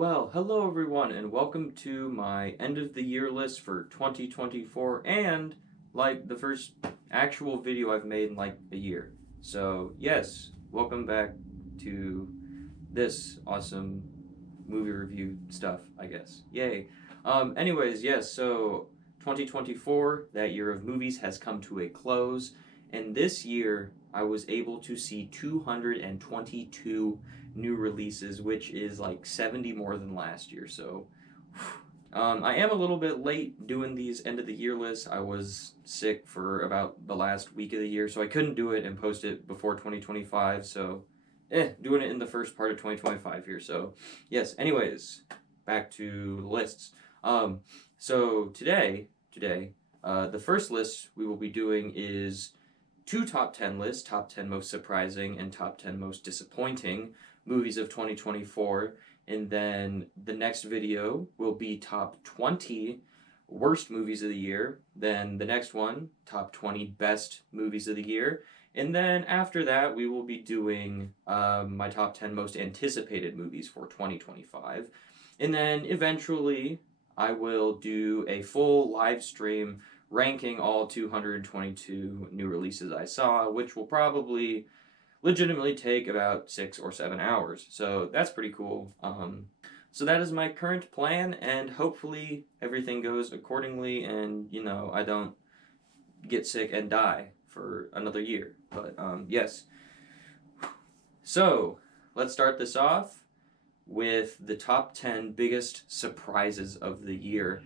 Well, hello everyone, and welcome to my end of the year list for 2024 and like the first actual video I've made in like a year. So, yes, welcome back to this awesome movie review stuff, I guess. Yay. Anyways, yes, so 2024, that year of movies, has come to a close, and this year I was able to see 222 new releases, which is like 70 more than last year. So, I am a little bit late doing these end of the year lists. I was sick for about the last week of the year, so I couldn't do it and post it before 2025. So, doing it in the first part of 2025 here. So, yes. Anyways, back to the lists. So today, the first list we will be doing is two top 10 lists: top 10 most surprising and top 10 most disappointing movies of 2024. And then the next video will be top 20 worst movies of the year. Then the next one, top 20 best movies of the year. And then after that, we will be doing my top 10 most anticipated movies for 2025. And then eventually, I will do a full live stream ranking all 222 new releases I saw, which will probably legitimately take about 6 or 7 hours. So that's pretty cool. So that is my current plan, and hopefully everything goes accordingly, and I don't get sick and die for another year. But yes. So let's start this off with the top 10 biggest surprises of the year.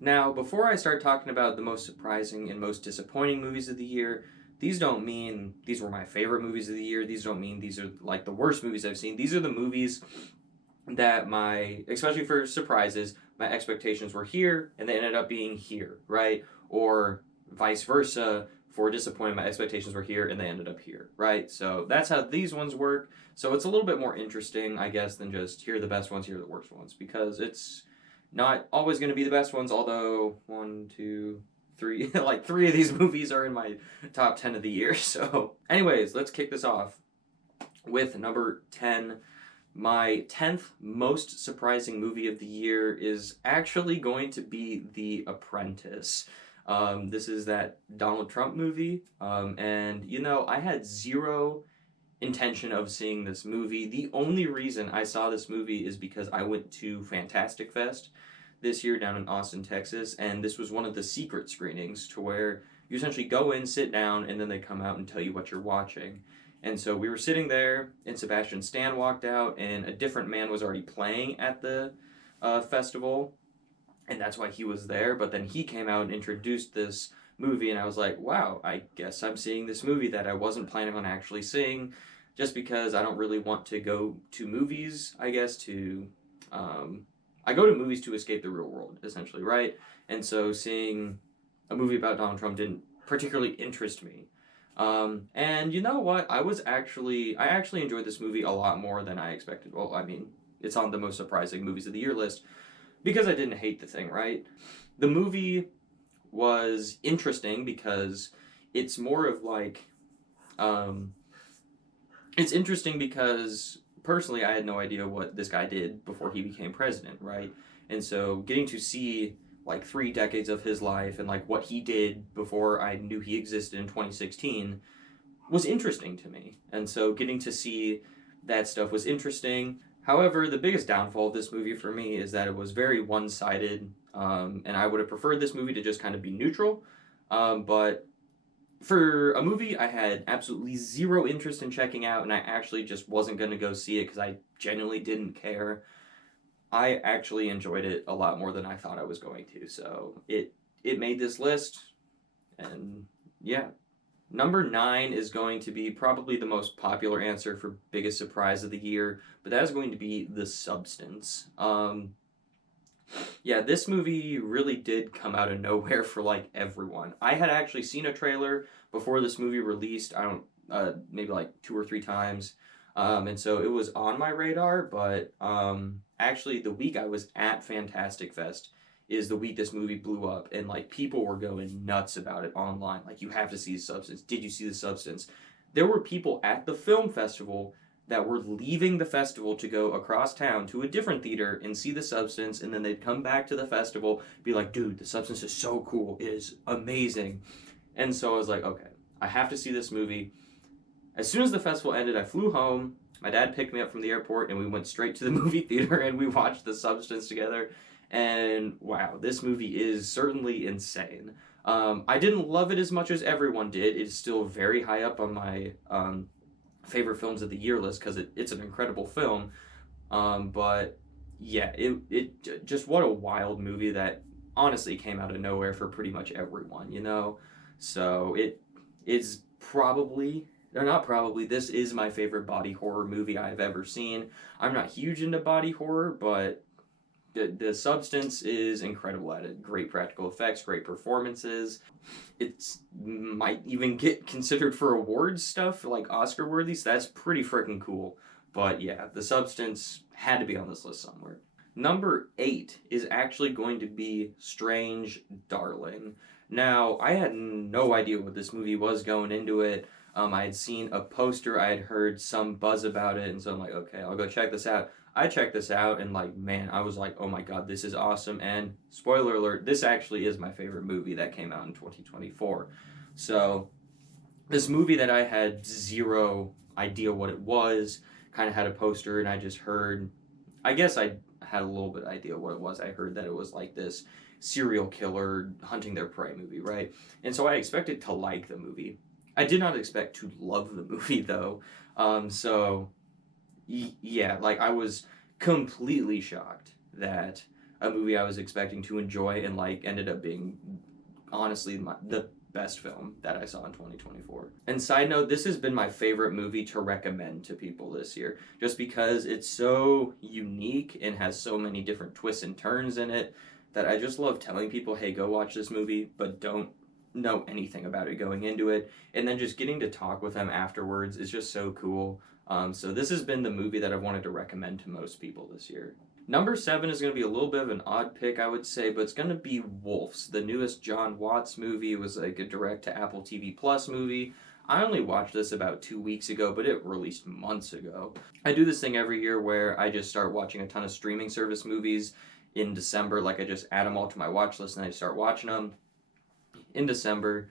Now, before I start talking about the most surprising and most disappointing movies of the year, these don't mean these were my favorite movies of the year. These don't mean these are like the worst movies I've seen. These are the movies that especially for surprises, my expectations were here and they ended up being here, right? Or vice versa. For disappointment, my expectations were here and they ended up here, right? So that's how these ones work. So it's a little bit more interesting, I guess, than just here are the best ones, here are the worst ones, because it's not always going to be the best ones, although 1, 2, 3, like 3 of these movies are in my top 10 of the year. So anyways, let's kick this off with number 10. My 10th most surprising movie of the year is actually going to be The Apprentice. This is that Donald Trump movie, and I had zero intention of seeing this movie. The only reason I saw this movie is because I went to Fantastic Fest this year down in Austin, Texas, and this was one of the secret screenings to where you essentially go in, sit down, and then they come out and tell you what you're watching. And so we were sitting there, and Sebastian Stan walked out, and A Different Man was already playing at the festival, and that's why he was there. But then he came out and introduced this movie, and I was like, wow, I guess I'm seeing this movie that I wasn't planning on actually seeing, just because I don't really want to go to movies, I guess, I go to movies to escape the real world, essentially, right? And so seeing a movie about Donald Trump didn't particularly interest me. And you know what? I actually enjoyed this movie a lot more than I expected. Well, I mean, it's on the most surprising movies of the year list because I didn't hate the thing, right? The movie was interesting because it's more of like, it's interesting because personally I had no idea what this guy did before he became president, right? And so getting to see like 3 decades of his life and like what he did before I knew he existed in 2016 was interesting to me. And so getting to see that stuff was interesting. However, the biggest downfall of this movie for me is that it was very one-sided, and I would have preferred this movie to just kind of be neutral. But for a movie I had absolutely zero interest in checking out, and I actually just wasn't going to go see it because I genuinely didn't care, I actually enjoyed it a lot more than I thought I was going to. So it made this list, and yeah. Number 9 is going to be probably the most popular answer for biggest surprise of the year, but that is going to be The Substance. Yeah, this movie really did come out of nowhere for like everyone. I had actually seen a trailer before this movie released. I don't, maybe like 2 or 3 times. And so it was on my radar, but actually the week I was at Fantastic Fest is the week this movie blew up, and like people were going nuts about it online. Like, you have to see The Substance. Did you see The Substance? There were people at the film festival that were leaving the festival to go across town to a different theater and see The Substance, and then they'd come back to the festival, be like, dude, The Substance is so cool, it is amazing. And so I was like, okay, I have to see this movie. As soon as the festival ended, I flew home. My dad picked me up from the airport, and we went straight to the movie theater, and we watched The Substance together. And wow, this movie is certainly insane. I didn't love it as much as everyone did. It's still very high up on my favorite films of the year list because it's an incredible film. But yeah, it just what a wild movie that honestly came out of nowhere for pretty much everyone, you know? So it is probably, or not probably, this is my favorite body horror movie I've ever seen. I'm not huge into body horror, but the Substance is incredible at it. Great practical effects, great performances. It's might even get considered for awards stuff like Oscar worthy. So that's pretty freaking cool. But yeah, The Substance had to be on this list somewhere. Number 8 is actually going to be Strange Darling. Now, I had no idea what this movie was going into it. I had seen a poster, I had heard some buzz about it, and so I'm like, okay, I'll go check this out. I checked this out, and like, man, I was like, oh my god, this is awesome. And spoiler alert, this actually is my favorite movie that came out in 2024. So, this movie that I had zero idea what it was, kind of had a poster, and I just heard, I guess I had a little bit of idea what it was. I heard that it was like this serial killer hunting their prey movie, right? And so I expected to like the movie. I did not expect to love the movie though. Yeah, like I was completely shocked that a movie I was expecting to enjoy and like ended up being honestly the best film that I saw in 2024. And side note, this has been my favorite movie to recommend to people this year just because it's so unique and has so many different twists and turns in it that I just love telling people, hey, go watch this movie, but don't know anything about it going into it. And then just getting to talk with them afterwards is just so cool. So this has been the movie that I've wanted to recommend to most people this year. Number 7 is going to be a little bit of an odd pick, I would say, but it's going to be Wolves, the newest John Watts movie. It was like a direct to Apple TV Plus movie. I only watched this about 2 weeks ago, but it released months ago. I do this thing every year where I just start watching a ton of streaming service movies in December. Like I just add them all to my watch list and I start watching them in December,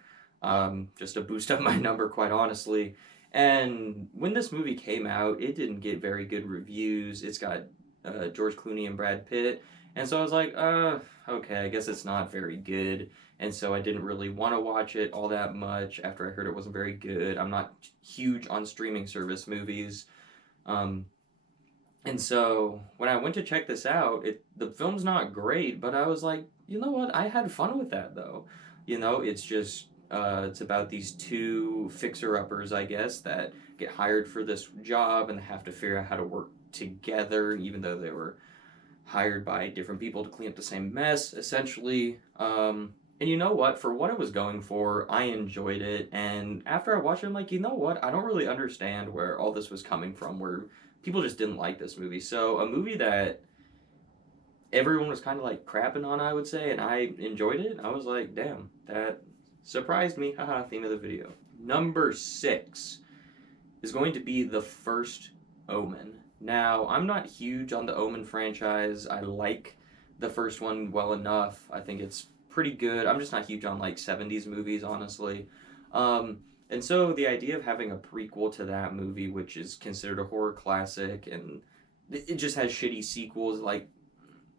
just to boost up my number, quite honestly. And when this movie came out, it didn't get very good reviews. It's got George Clooney and Brad Pitt. And so I was like, okay, I guess it's not very good. And so I didn't really want to watch it all that much after I heard it wasn't very good. I'm not huge on streaming service movies. And so when I went to check this out, the film's not great, but I was like, you know what? I had fun with that, though. You know, it's just, it's about these two fixer-uppers, I guess, that get hired for this job and they have to figure out how to work together, even though they were hired by different people to clean up the same mess, essentially. And you know what? For what it was going for, I enjoyed it. And after I watched it, I'm like, you know what? I don't really understand where all this was coming from, where people just didn't like this movie. So a movie that everyone was kind of like crapping on, I would say, and I enjoyed it. I was like, damn, that surprised me. Haha, theme of the video. Number 6 is going to be The First Omen. Now, I'm not huge on the Omen franchise. I like the first one well enough. I think it's pretty good. I'm just not huge on like 70s movies, honestly. And so the idea of having a prequel to that movie, which is considered a horror classic, and it just has shitty sequels, like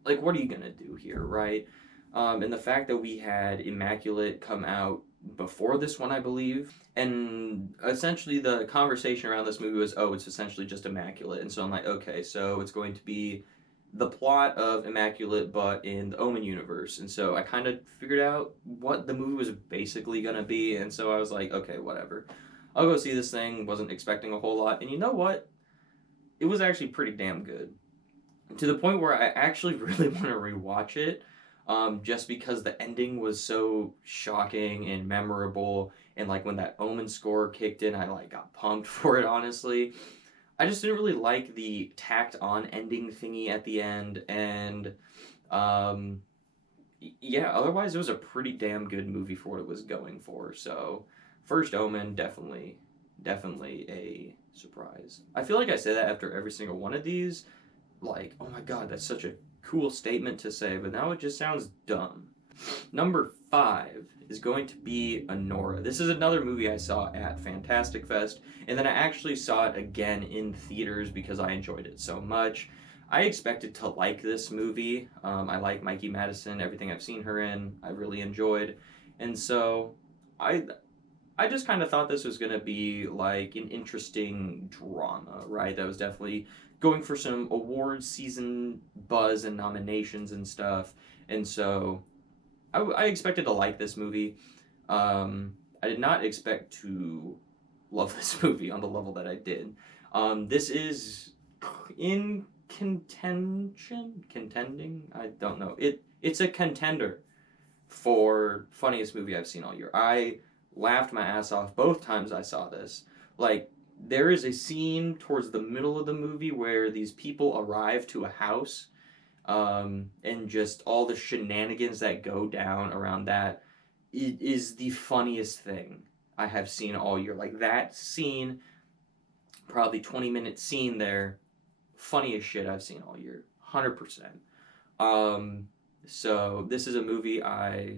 what are you gonna do here, right? And the fact that we had Immaculate come out before this one, I believe, and essentially the conversation around this movie was, oh, it's essentially just Immaculate, and so I'm like, okay, so it's going to be the plot of Immaculate, but in the Omen universe, and so I kind of figured out what the movie was basically gonna be, and so I was like, okay, whatever. I'll go see this thing, wasn't expecting a whole lot, and you know what? It was actually pretty damn good. To the point where I actually really want to rewatch it, just because the ending was so shocking and memorable, and like when that Omen score kicked in, I like got pumped for it, honestly. I just didn't really like the tacked on ending thingy at the end, and yeah, otherwise it was a pretty damn good movie for what it was going for. So First Omen, definitely surprise. I feel like I say that after every single one of these. Like, oh my god, that's such a cool statement to say, but now it just sounds dumb. Number 5 is going to be Anora. This is another movie I saw at Fantastic Fest, and then I actually saw it again in theaters because I enjoyed it so much. I expected to like this movie. I like Mikey Madison, everything I've seen her in, I really enjoyed. And so I I just kind of thought this was going to be like an interesting drama, right? That was definitely going for some awards season buzz and nominations and stuff. And so I expected to like this movie. I did not expect to love this movie on the level that I did. This is in contending. I don't know. It's a contender for funniest movie I've seen all year. I laughed my ass off both times I saw this. Like, there is a scene towards the middle of the movie where these people arrive to a house, and just all the shenanigans that go down around that. It is the funniest thing I have seen all year. Like, that scene, probably 20-minute scene there, funniest shit I've seen all year. 100%. So this is a movie I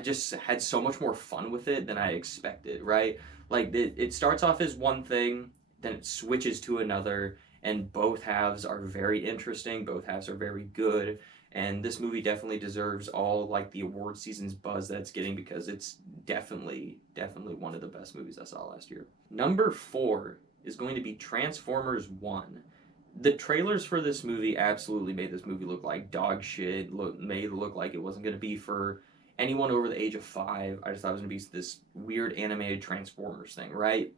just had so much more fun with it than I expected, right? Like, it starts off as one thing, then it switches to another, and both halves are very interesting, both halves are very good, and this movie definitely deserves all, like, the award season's buzz that it's getting, because it's definitely one of the best movies I saw last year. Number 4 is going to be Transformers 1. The trailers for this movie absolutely made this movie look like dog shit, made it look like it wasn't going to be for anyone over the age of 5. I just thought it was going to be this weird animated Transformers thing, right?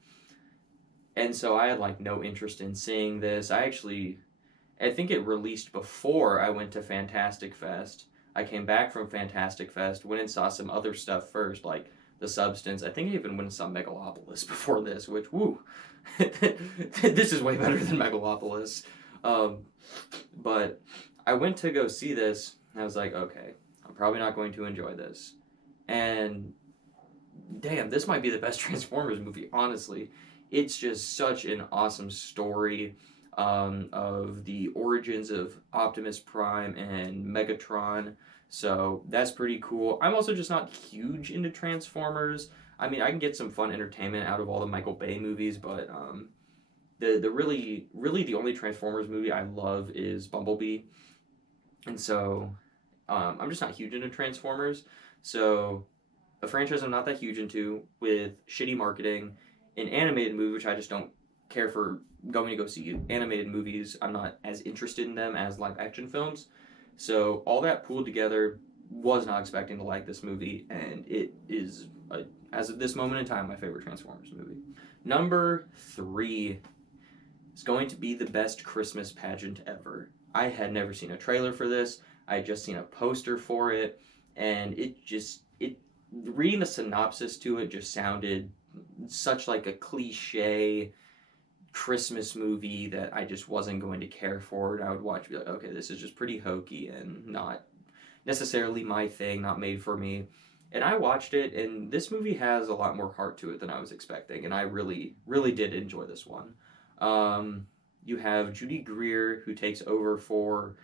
And so I had, like, no interest in seeing this. I think it released before I went to Fantastic Fest. I came back from Fantastic Fest, went and saw some other stuff first, like The Substance. I think I even went and saw Megalopolis before this, which, woo, this is way better than Megalopolis. But I went to go see this, and I was like, okay, I'm probably not going to enjoy this. And damn, this might be the best Transformers movie, honestly. It's just such an awesome story, of the origins of Optimus Prime and Megatron. So that's pretty cool. I'm also just not huge into Transformers. I mean, I can get some fun entertainment out of all the Michael Bay movies, but the really the only Transformers movie I love is Bumblebee, and so I'm just not huge into Transformers. So a franchise I'm not that huge into, with shitty marketing, an animated movie which I just don't care for going to go see. Animated movies, I'm not as interested in them as live action films. So all that pooled together, was not expecting to like this movie, and it is, as of this moment in time, my favorite Transformers movie. Number 3 is going to be the best Christmas pageant ever. I had never seen a trailer for this. I had just seen a poster for it, and reading the synopsis to it just sounded such like a cliche Christmas movie that I just wasn't going to care for. And I would watch and be like, okay, this is just pretty hokey and not necessarily my thing, not made for me. And I watched it, and this movie has a lot more heart to it than I was expecting, and I really did enjoy this one. You have Judy Greer, who takes over for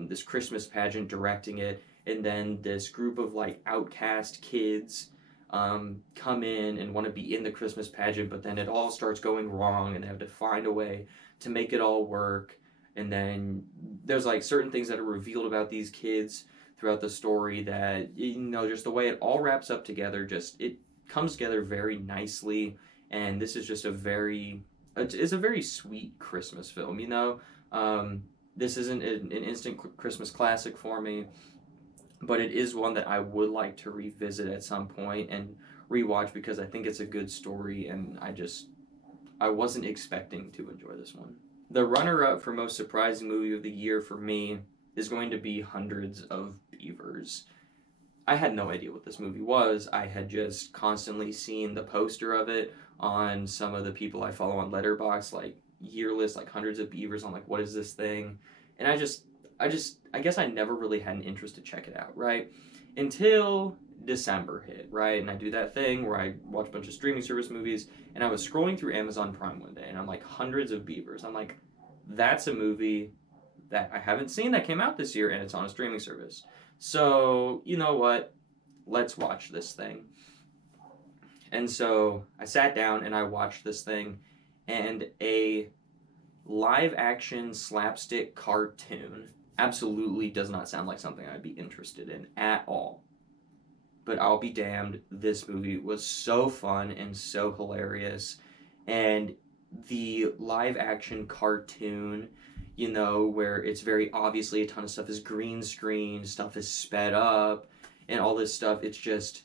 this Christmas pageant, directing it, and then this group of, like, outcast kids come in and want to be in the Christmas pageant, but then it all starts going wrong, and they have to find a way to make it all work. And then there's, like, certain things that are revealed about these kids throughout the story that, just the way it all wraps up together, it comes together very nicely. And this is just it's a very sweet Christmas film, This isn't an instant Christmas classic for me, but it is one that I would like to revisit at some point and rewatch, because I think it's a good story, and I wasn't expecting to enjoy this one. The runner-up for most surprising movie of the year for me is going to be Hundreds of Beavers. I had no idea what this movie was. I had just constantly seen the poster of it on some of the people I follow on Letterboxd, like year list, like Hundreds of Beavers. I'm like, what is this thing? And I guess I never really had an interest to check it out, right? Until December hit, right? And I do that thing where I watch a bunch of streaming service movies, and I was scrolling through Amazon Prime one day, and I'm like, Hundreds of Beavers. I'm like, that's a movie that I haven't seen that came out this year, and it's on a streaming service. So, you know what? Let's watch this thing. And so I sat down and I watched this thing, and a live action slapstick cartoon absolutely does not sound like something I'd be interested in at all. But I'll be damned, this movie was so fun and so hilarious. And the live action cartoon, you know, where it's very obviously a ton of stuff is green screen, stuff is sped up, and all this stuff, it's just,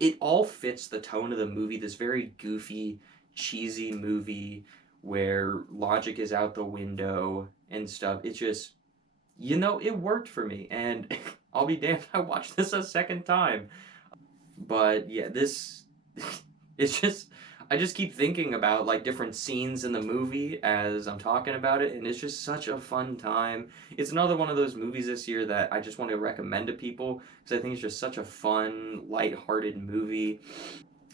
it all fits the tone of the movie, this very goofy, cheesy movie where logic is out the window and stuff. It's just, you know, it worked for me, and I'll be damned, I watched this a second time. But yeah, this, it's just, I just keep thinking about like different scenes in the movie as I'm talking about it, and it's just such a fun time. It's another one of those movies this year that I just want to recommend to people because I think it's just such a fun, lighthearted movie.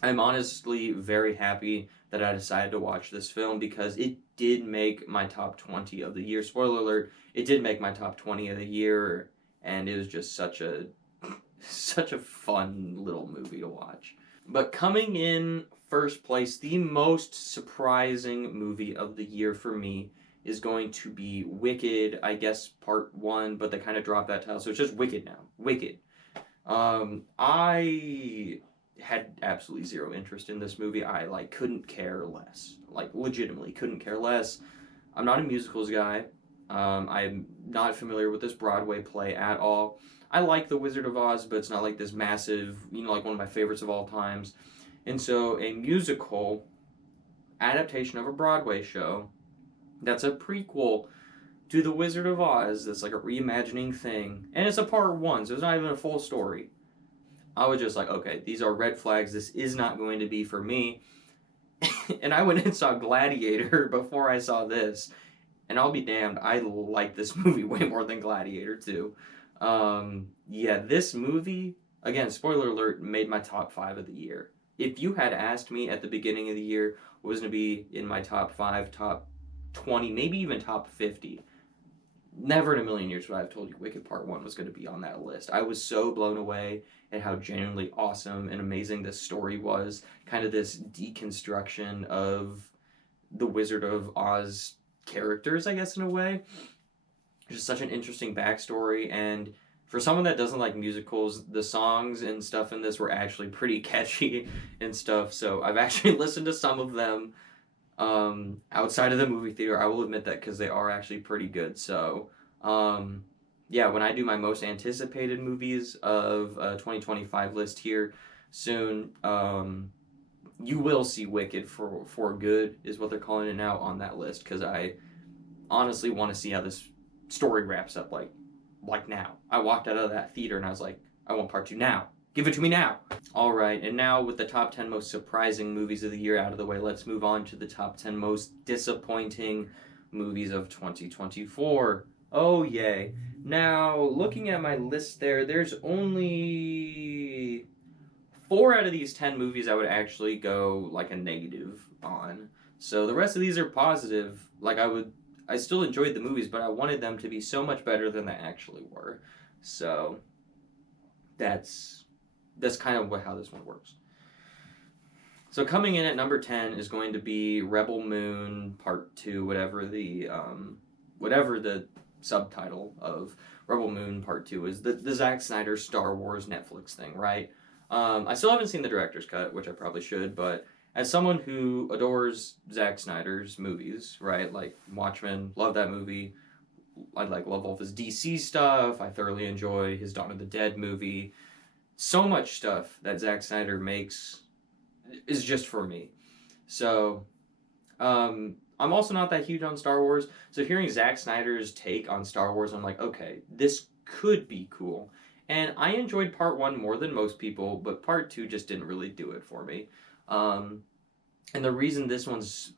I'm honestly very happy that I decided to watch this film because it did make my top 20 of the year. Spoiler alert, it did make my top 20 of the year, and it was just such a fun little movie to watch. But coming in first place, the most surprising movie of the year for me is going to be Wicked, I guess part 1, but they kind of dropped that title, so it's just Wicked now. Wicked. I had absolutely zero interest in this movie. I couldn't care less. Legitimately couldn't care less. I'm not a musicals guy. I'm not familiar with this Broadway play at all. I like The Wizard of Oz, but it's not like this massive, like one of my favorites of all times. And so a musical adaptation of a Broadway show that's a prequel to The Wizard of Oz, that's like a reimagining thing, and it's a part 1, so it's not even a full story. I was just like, okay, these are red flags. This is not going to be for me. And I went and saw Gladiator before I saw this. And I'll be damned, I like this movie way more than Gladiator 2. Yeah, this movie, again, spoiler alert, made my top 5 of the year. If you had asked me at the beginning of the year what was going to be in my top 5, top 20, maybe even top 50, never in a million years would I have told you Wicked Part 1 was going to be on that list. I was so blown away at how genuinely awesome and amazing this story was. Kind of this deconstruction of the Wizard of Oz characters, I guess, in a way. Just such an interesting backstory, and for someone that doesn't like musicals, the songs and stuff in this were actually pretty catchy and stuff, so I've actually listened to some of them outside of the movie theater. I will admit that because they are actually pretty good. So yeah, when I do my most anticipated movies of 2025 list here soon, you will see Wicked for good is what they're calling it now on that list, because I honestly want to see how this story wraps up like now. I walked out of that theater and I was like, I want part 2 now. Give it to me now. All right, and now with the top 10 most surprising movies of the year out of the way, let's move on to the top 10 most disappointing movies of 2024. Oh, yay. Now, looking at my list there's only 4 out of these 10 movies I would actually go like a negative on. So the rest of these are positive. I still enjoyed the movies, but I wanted them to be so much better than they actually were. So that's kind of how this one works. So coming in at number 10 is going to be Rebel Moon Part 2, whatever the subtitle of Rebel Moon Part 2 is, the Zack Snyder Star Wars Netflix thing, right? I still haven't seen the director's cut, which I probably should, but as someone who adores Zack Snyder's movies, right, like Watchmen, love that movie, I love all of his DC stuff, I thoroughly enjoy his Dawn of the Dead movie, so much stuff that Zack Snyder makes is just for me. So, I'm also not that huge on Star Wars, so hearing Zack Snyder's take on Star Wars, I'm like, okay, this could be cool. And I enjoyed Part 1 more than most people, but Part 2 just didn't really do it for me. And the reason this one's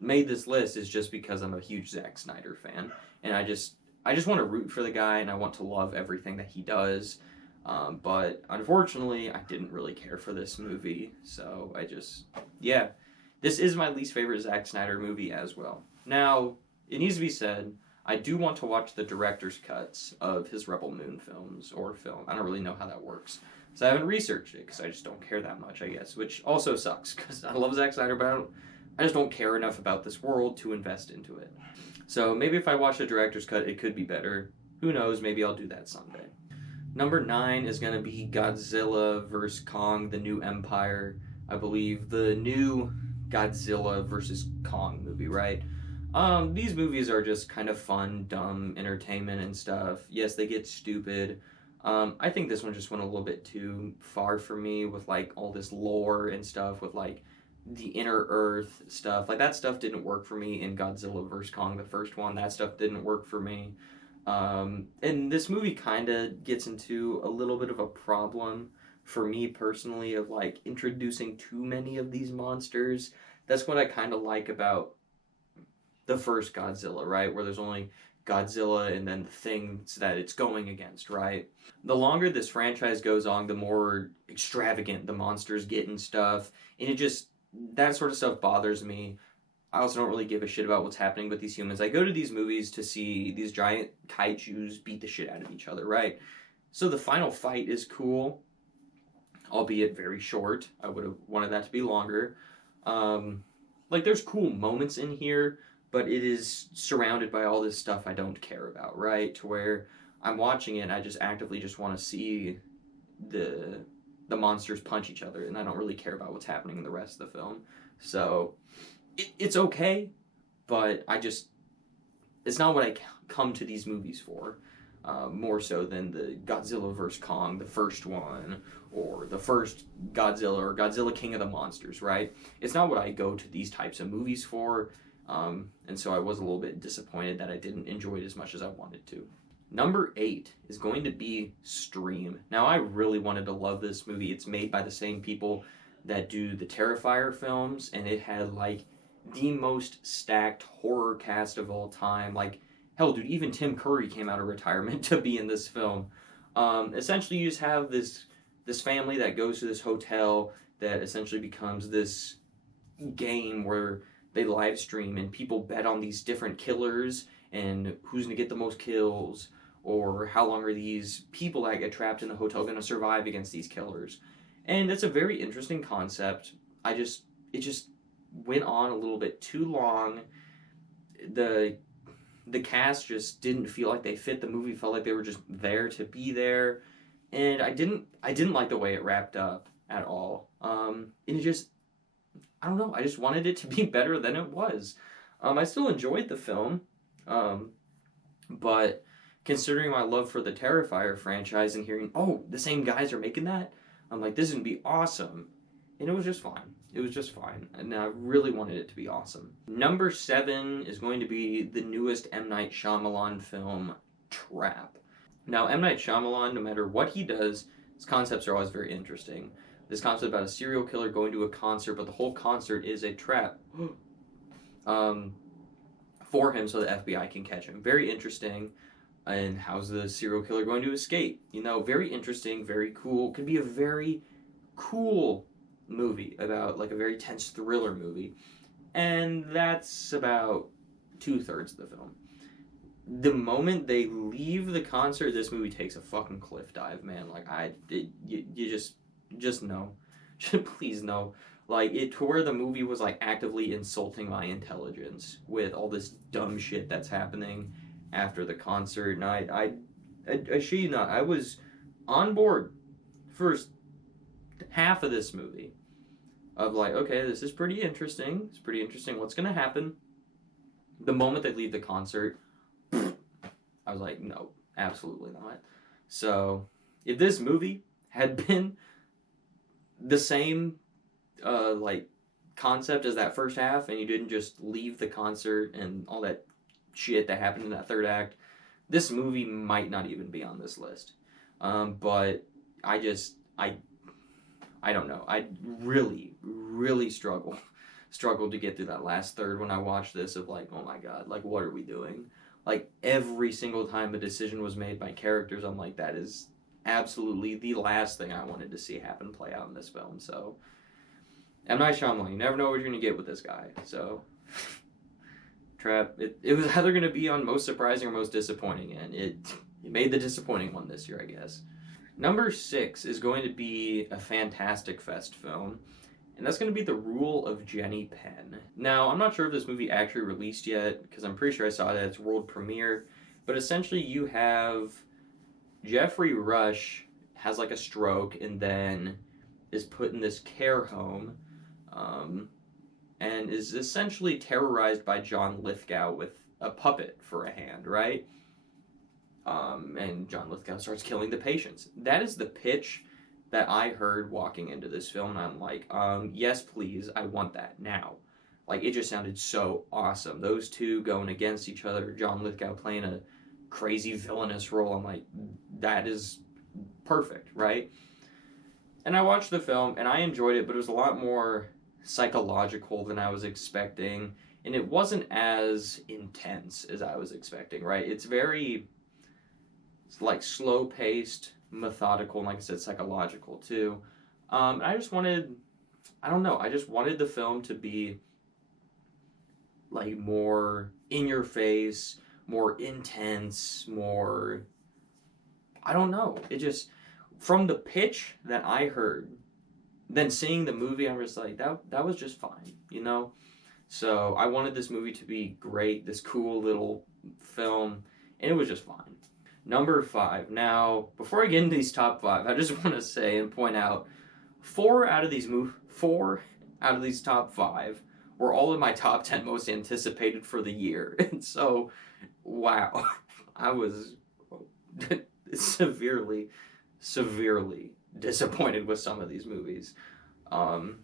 made this list is just because I'm a huge Zack Snyder fan, and I just want to root for the guy, and I want to love everything that he does. But unfortunately, I didn't really care for this movie, so yeah, this is my least favorite Zack Snyder movie as well. Now, it needs to be said, I do want to watch the director's cuts of his Rebel Moon films or film. I don't really know how that works. So I haven't researched it because I just don't care that much, I guess, which also sucks because I love Zack Snyder, but I just don't care enough about this world to invest into it. So maybe if I watch the director's cut, it could be better. Who knows? Maybe I'll do that someday. Number 9 is going to be Godzilla vs. Kong, The New Empire. I believe the new Godzilla vs. Kong movie, right? These movies are just kind of fun, dumb entertainment and stuff. Yes, they get stupid. I think this one just went a little bit too far for me with like all this lore and stuff with like the inner earth stuff. Like that stuff didn't work for me in Godzilla vs. Kong, the first one. That stuff didn't work for me. And this movie kind of gets into a little bit of a problem for me personally of like introducing too many of these monsters. That's what I kind of like about the first Godzilla, right? Where there's only Godzilla and then the things that it's going against, right? The longer this franchise goes on, the more extravagant the monsters get and stuff. And that sort of stuff bothers me. I also don't really give a shit about what's happening with these humans. I go to these movies to see these giant kaijus beat the shit out of each other, right? So the final fight is cool, albeit very short. I would have wanted that to be longer. Like, there's cool moments in here, but it is surrounded by all this stuff I don't care about, right? To where I'm watching it and I just actively just want to see the monsters punch each other, and I don't really care about what's happening in the rest of the film. So it's okay, but it's not what I come to these movies for. More so than the Godzilla vs. Kong, the first one, or the first Godzilla, or Godzilla King of the Monsters, right? It's not what I go to these types of movies for, and so I was a little bit disappointed that I didn't enjoy it as much as I wanted to. Number 8 is going to be Stream. Now, I really wanted to love this movie. It's made by the same people that do the Terrifier films, and it had, like, the most stacked horror cast of all time. Like, hell, dude, even Tim Curry came out of retirement to be in this film. Essentially, you just have this family that goes to this hotel that essentially becomes this game where they live stream and people bet on these different killers and who's going to get the most kills, or how long are these people that get trapped in the hotel going to survive against these killers. And it's a very interesting concept. It just went on a little bit too long. The cast just didn't feel like they fit the movie. Felt like they were just there to be there, and I didn't like the way it wrapped up at all. And it just, I don't know. I just wanted it to be better than it was. I still enjoyed the film, but considering my love for the Terrifier franchise and hearing, oh, the same guys are making that, I'm like, this is gonna be awesome, and it was just fine. It was just fine, and I really wanted it to be awesome. Number 7 is going to be the newest M. Night Shyamalan film, Trap. Now, M. Night Shyamalan, no matter what he does, his concepts are always very interesting. This concept about a serial killer going to a concert, but the whole concert is a trap for him so the FBI can catch him. Very interesting. And how's the serial killer going to escape? You know, very interesting, very cool. Could be a very cool movie about like a very tense thriller movie, and that's about 2/3 of the film. The moment they leave the concert, this movie takes a fucking cliff dive, man. Like you just know, please no. Like it to where the movie was like actively insulting my intelligence with all this dumb shit that's happening after the concert, and I shit you not, I was on board first half of this movie of like, okay, this is pretty interesting. It's pretty interesting. What's gonna happen? The moment they leave the concert, I was like, no, absolutely not. So, if this movie had been the same like concept as that first half, and you didn't just leave the concert and all that shit that happened in that third act, this movie might not even be on this list. But I don't know. I really struggled to get through that last third when I watched this of like, oh my god, like what are we doing? Like every single time a decision was made by characters, I'm like, that is absolutely the last thing I wanted to see happen play out in this film. So, M. Night Shyamalan, you never know what you're going to get with this guy. So, Trap, it was either going to be on most surprising or most disappointing, and it made the disappointing one this year, I guess. Number 6 is going to be a Fantastic Fest film, and that's going to be The Rule of Jenny Penn. Now, I'm not sure if this movie actually released yet, because I'm pretty sure I saw it at its world premiere, but essentially you have Jeffrey Rush has like a stroke and then is put in this care home, and is essentially terrorized by John Lithgow with a puppet for a hand, right? And John Lithgow starts killing the patients. That is the pitch that I heard walking into this film, and I'm like, yes, please, I want that now. Like, it just sounded so awesome. Those two going against each other, John Lithgow playing a crazy villainous role. I'm like, that is perfect, right? And I watched the film, and I enjoyed it, but it was a lot more psychological than I was expecting, and it wasn't as intense as I was expecting, right? It's like slow-paced, methodical, and like I said, psychological too. I just wanted, I don't know, I just wanted the film to be like more in your face, more intense, more, I don't know. It just, from the pitch that I heard, then seeing the movie, I was like, that was just fine, you know? So I wanted this movie to be great, this cool little film, and it was just fine. Number 5. Now, before I get into these top 5, I just want to say and point out, 4 out of these top 5 were all in my top 10 most anticipated for the year. And so, wow, I was severely disappointed with some of these movies. And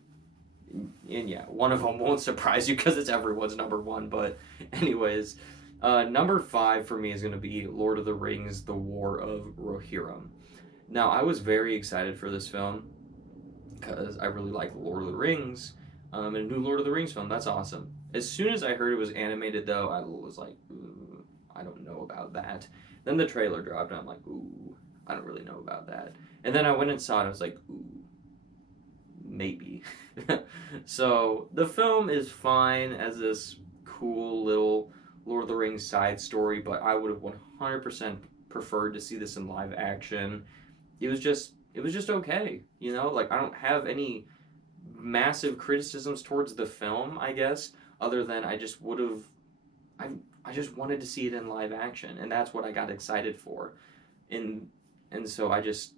yeah, one of them won't surprise you because it's everyone's number 1. But anyways, number 5 for me is going to be Lord of the Rings: The War of Rohirrim. Now, I was very excited for this film because I really like Lord of the Rings, and a new Lord of the Rings film. That's awesome. As soon as I heard it was animated, though, I was like, I don't know about that. Then the trailer dropped, and I'm like, ooh, I don't really know about that. And then I went and saw it, and I was like, ooh, maybe. So the film is fine as this cool little Lord of the Rings side story, but I would have 100% preferred to see this in live action. It was just okay, you know? Like, I don't have any massive criticisms towards the film, I guess, other than I just would have, I just wanted to see it in live action, and that's what I got excited for. And so I just,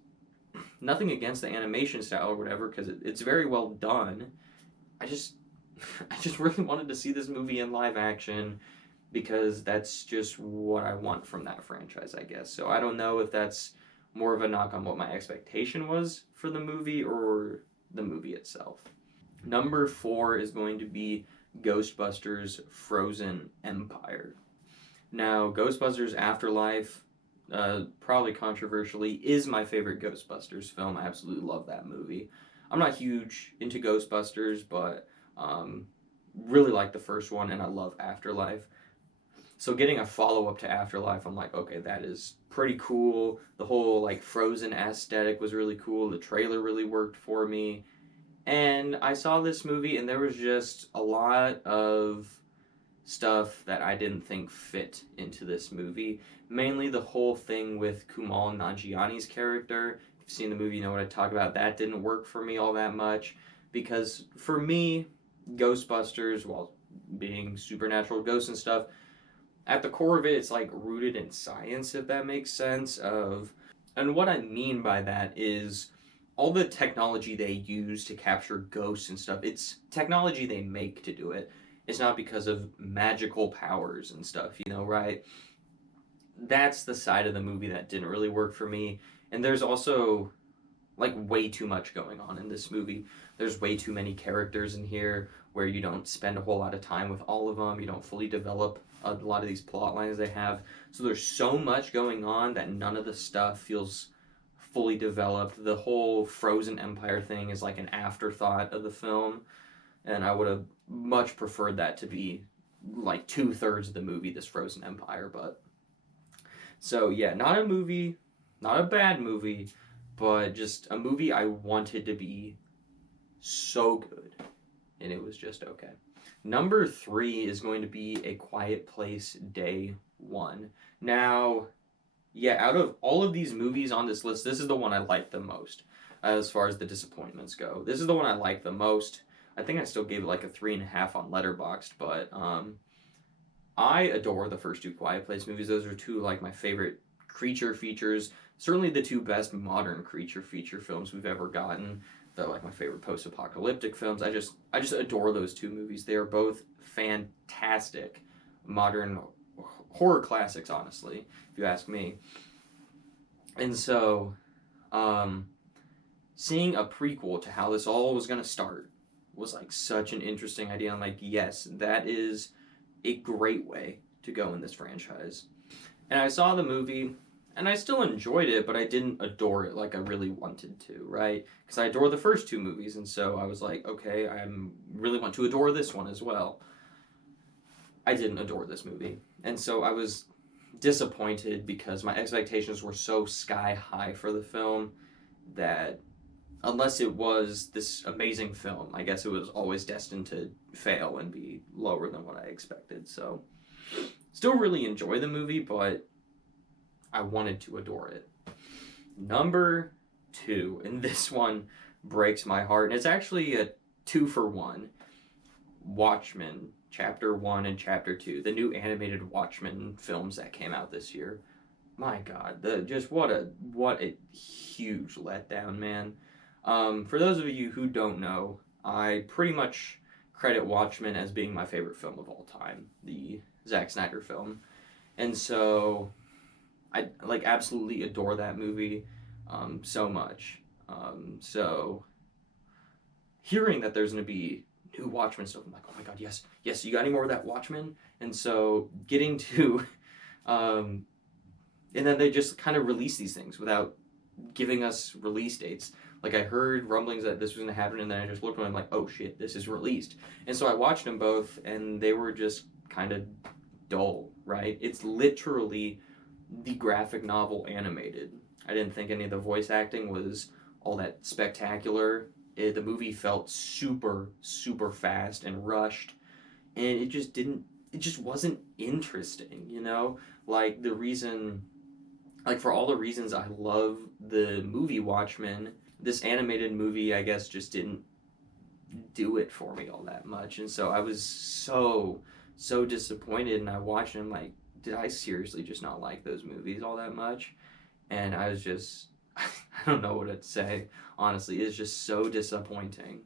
nothing against the animation style or whatever, because it's very well done. I just really wanted to see this movie in live action because that's just what I want from that franchise, I guess. So I don't know if that's more of a knock on what my expectation was for the movie or the movie itself. Number 4 is going to be Ghostbusters: Frozen Empire. Now, Ghostbusters Afterlife, probably controversially, is my favorite Ghostbusters film. I absolutely love that movie. I'm not huge into Ghostbusters, but really like the first one, and I love Afterlife. So getting a follow-up to Afterlife, I'm like, okay, that is pretty cool. The whole like Frozen aesthetic was really cool. The trailer really worked for me. And I saw this movie, and there was just a lot of stuff that I didn't think fit into this movie. Mainly the whole thing with Kumail Nanjiani's character. If you've seen the movie, you know what I talk about. That didn't work for me all that much. Because for me, Ghostbusters, while being supernatural ghosts and stuff, at the core of it, it's like rooted in science, if that makes sense. And what I mean by that is all the technology they use to capture ghosts and stuff, it's technology they make to do it. It's not because of magical powers and stuff, you know, right? That's the side of the movie that didn't really work for me. And there's also like way too much going on in this movie. There's way too many characters in here where you don't spend a whole lot of time with all of them. You don't fully develop a lot of these plot lines they have. So there's so much going on that none of the stuff feels fully developed. The whole Frozen Empire thing is like an afterthought of the film, and I would have much preferred that to be like 2/3 of the movie, this Frozen Empire. But so yeah, not a movie Not a bad movie, but just a movie I wanted to be so good, and it was just okay. Number 3 is going to be A Quiet Place Day 1. Now, yeah, out of all of these movies on this list, this is the one I like the most as far as the disappointments go. This is the one I like the most. I think I still gave it like a 3.5 on Letterboxd, but I adore the first two Quiet Place movies. Those are two like my favorite creature features. Certainly the two best modern creature feature films we've ever gotten. They're like my favorite post-apocalyptic films. I just adore those two movies. They are both fantastic modern horror classics, honestly, if you ask me. And so, seeing a prequel to how this all was going to start was like such an interesting idea. I'm like, yes, that is a great way to go in this franchise. And I saw the movie, and I still enjoyed it, but I didn't adore it like I really wanted to, right? Because I adore the first two movies, and so I was like, okay, I really want to adore this one as well. I didn't adore this movie, and so I was disappointed because my expectations were so sky high for the film that unless it was this amazing film, I guess it was always destined to fail and be lower than what I expected. So, still really enjoy the movie, but I wanted to adore it. Number 2, and this one breaks my heart, and it's actually a 2-for-1. Watchmen, Chapter 1 and Chapter 2, the new animated Watchmen films that came out this year. My God, what a huge letdown, man. For those of you who don't know, I pretty much credit Watchmen as being my favorite film of all time, the Zack Snyder film. And so I like absolutely adore that movie so much. So hearing that there's going to be new Watchmen stuff, I'm like, oh my God, yes, you got any more of that Watchmen? And so getting to, and then they just kind of release these things without giving us release dates. Like I heard rumblings that this was going to happen, and then I just looked and I'm like, oh shit, this is released. And so I watched them both, and they were just kind of dull, right? It's literally the graphic novel animated. I didn't think any of the voice acting was all that spectacular. The movie felt super, super fast and rushed, and it just wasn't interesting, you know? Like for all the reasons I love the movie Watchmen, this animated movie, I guess, just didn't do it for me all that much. And so I was so disappointed, and I watched it, and I'm like, did I seriously just not like those movies all that much? And I was just, I don't know what to say, honestly. It's just so disappointing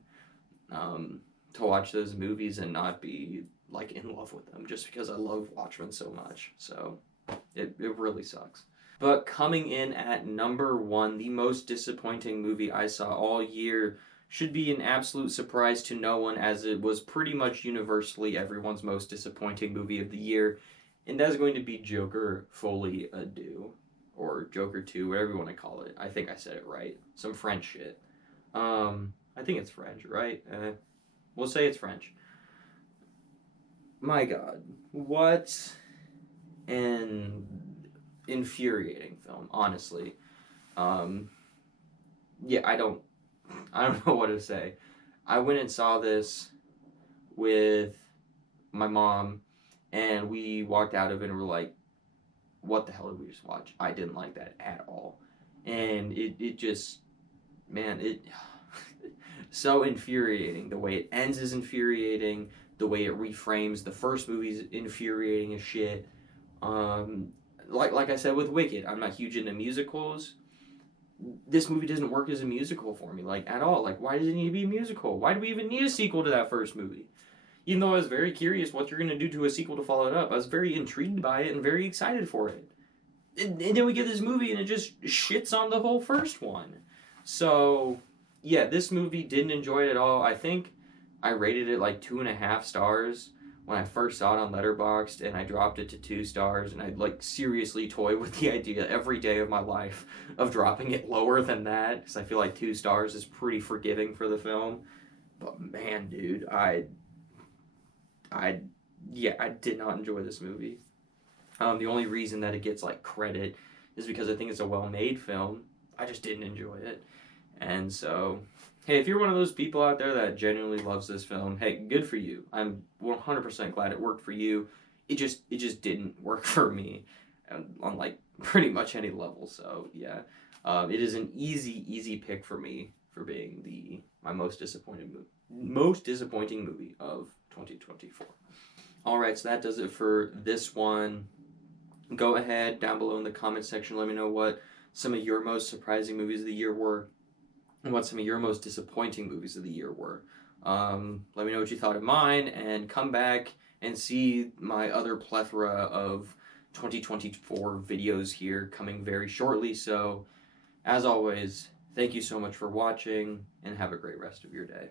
to watch those movies and not be, like, in love with them, just because I love Watchmen so much. So it really sucks. But coming in at number 1, the most disappointing movie I saw all year, should be an absolute surprise to no one, as it was pretty much universally everyone's most disappointing movie of the year, and that's going to be Joker Folie à Deux, or Joker 2, whatever you want to call it. I think I said it right. Some French shit. I think it's French, right? We'll say it's French. My God, what an infuriating film, honestly. Yeah, I don't know what to say. I went and saw this with my mom, and we walked out of it and we're like, what the hell did we just watch? I didn't like that at all. And it just, man, it so infuriating. The way it ends is infuriating. The way it reframes the first movie is infuriating as shit. Like I said with Wicked, I'm not huge into musicals. This movie doesn't work as a musical for me, like, at all. Like, why does it need to be a musical? Why do we even need a sequel to that first movie? Even though I was very curious what you're going to do to a sequel to follow it up, I was very intrigued by it and very excited for it. And then we get this movie and it just shits on the whole first one. So, yeah, this movie, didn't enjoy it at all. I think I rated it like 2.5 stars when I first saw it on Letterboxd, and I dropped it to 2 stars, and I like seriously toy with the idea every day of my life of dropping it lower than that, because I feel like 2 stars is pretty forgiving for the film. But man, dude, I did not enjoy this movie. The only reason that it gets like credit is because I think it's a well-made film. I just didn't enjoy it. And so, hey, if you're one of those people out there that genuinely loves this film, hey, good for you. I'm 100% glad it worked for you. It just didn't work for me on like pretty much any level. So yeah, it is an easy pick for me for being my most disappointing movie of 2024. All right, so that does it for this one. Go ahead down below in the comment section. Let me know what some of your most surprising movies of the year were, and what some of your most disappointing movies of the year were. Let me know what you thought of mine, and come back and see my other plethora of 2024 videos here coming very shortly. So, as always, thank you so much for watching, and have a great rest of your day.